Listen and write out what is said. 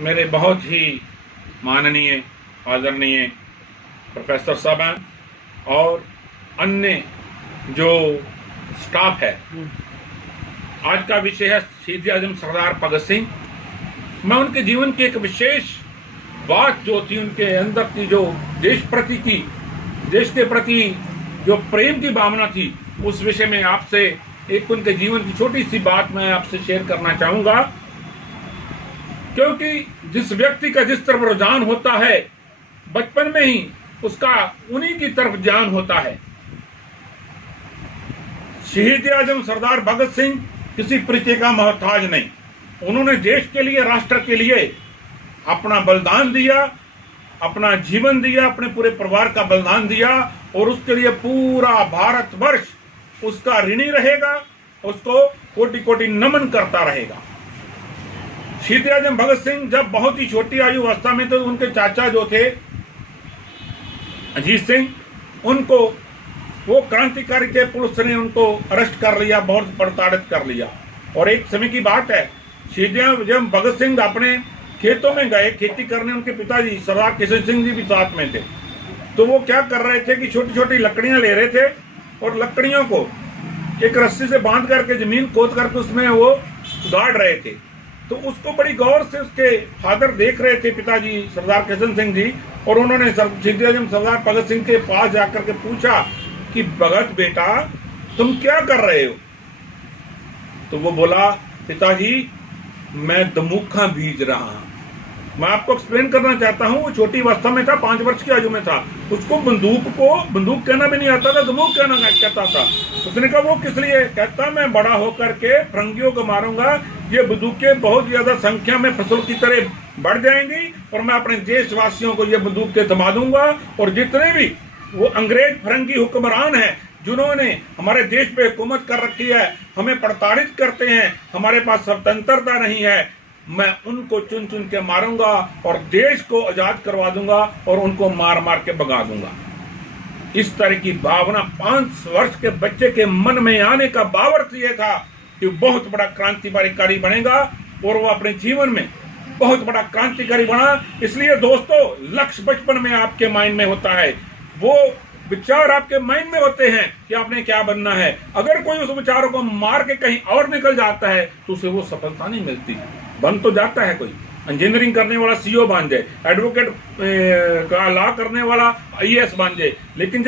मेरे बहुत ही माननीय आदरणीय प्रोफेसर साहब हैं और अन्य जो स्टाफ है। आज का विषय है शहीद आजम सरदार भगत सिंह। मैं उनके जीवन की एक विशेष बात जो थी, उनके अंदर की जो देश के प्रति जो प्रेम की भावना थी, उस विषय में आपसे एक उनके जीवन की छोटी सी बात मैं आपसे शेयर करना चाहूंगा। क्योंकि जिस व्यक्ति का जिस तरफ रुझान होता है, बचपन में ही उसका उन्हीं की तरफ ध्यान होता है। शहीद आजम सरदार भगत सिंह किसी परिचय का मोहताज नहीं। उन्होंने देश के लिए, राष्ट्र के लिए अपना बलिदान दिया, अपना जीवन दिया, अपने पूरे परिवार का बलिदान दिया और उसके लिए पूरा भारतवर्ष उसका ऋणी रहेगा, उसको कोटि कोटि नमन करता रहेगा। शहीद आजम भगत सिंह जब बहुत ही छोटी आयु अवस्था में थे, उनके चाचा जो थे अजीत सिंह, उनको वो क्रांतिकारी के पुलिस ने उनको अरेस्ट कर लिया, बहुत प्रताड़ित कर लिया। और एक समय की बात है, शहीद आजम भगत सिंह अपने खेतों में गए खेती करने। उनके पिताजी सरदार किशन सिंह जी भी साथ में थे। तो वो क्या कर रहे थे कि छोटी छोटी लकड़ियां ले रहे थे और लकड़ियों को एक रस्सी से बांध करके जमीन खोद करके उसमें वो गाड़ रहे थे। तो उसको बड़ी गौर से उसके फादर देख रहे थे, पिताजी सरदार किशन सिंह जी, और उन्होंने शहीद आजम सरदार भगत सिंह के पास जाकर के पूछा कि भगत बेटा तुम क्या कर रहे हो? तो वो बोला, पिताजी मैं दमुखा बीज रहा हूं। मैं आपको एक्सप्लेन करना चाहता हूं, वो छोटी अवस्था में था, 5 वर्ष की आयु में था। उसको बंदूक कहना भी नहीं आता था, दमुख कहता था। उसने कहा वो किस लिए? कहता मैं बड़ा होकर के फरंगियों को मारूंगा, ये बंदूकें बहुत ज्यादा संख्या में फसल की तरह बढ़ जाएंगी और मैं अपने देशवासियों को ये बंदूकें थमा दूंगा। और जितने भी वो अंग्रेज फरंगी हुक्मरान हैं जिन्होंने हमारे देश पे हुकूमत कर रखी है, हमें प्रताड़ित करते हैं, हमारे पास स्वतंत्रता नहीं है, मैं उनको चुन चुन के मारूंगा और देश को आजाद करवा दूंगा और उनको मार मार के भगा दूंगा। इस तरह की भावना 5 वर्ष के बच्चे के मन में आने का बावर्थ ये था कि बहुत बड़ा क्रांतिकारी बनेगा और वो अपने जीवन में बहुत बड़ा क्रांतिकारी बना। इसलिए दोस्तों, लक्ष्य बचपन में आपके माइंड में होता है, वो विचार आपके माइंड में होते हैं कि आपने क्या बनना है। अगर कोई उस विचारों को मार के कहीं और निकल जाता है तो उसे वो सफलता नहीं मिलती। बन तो जाता है, कोई इंजीनियरिंग करने वाला सीईओ बन जाए, एडवोकेट का लॉ करने वाला आईएएस बन जाए, लेकिन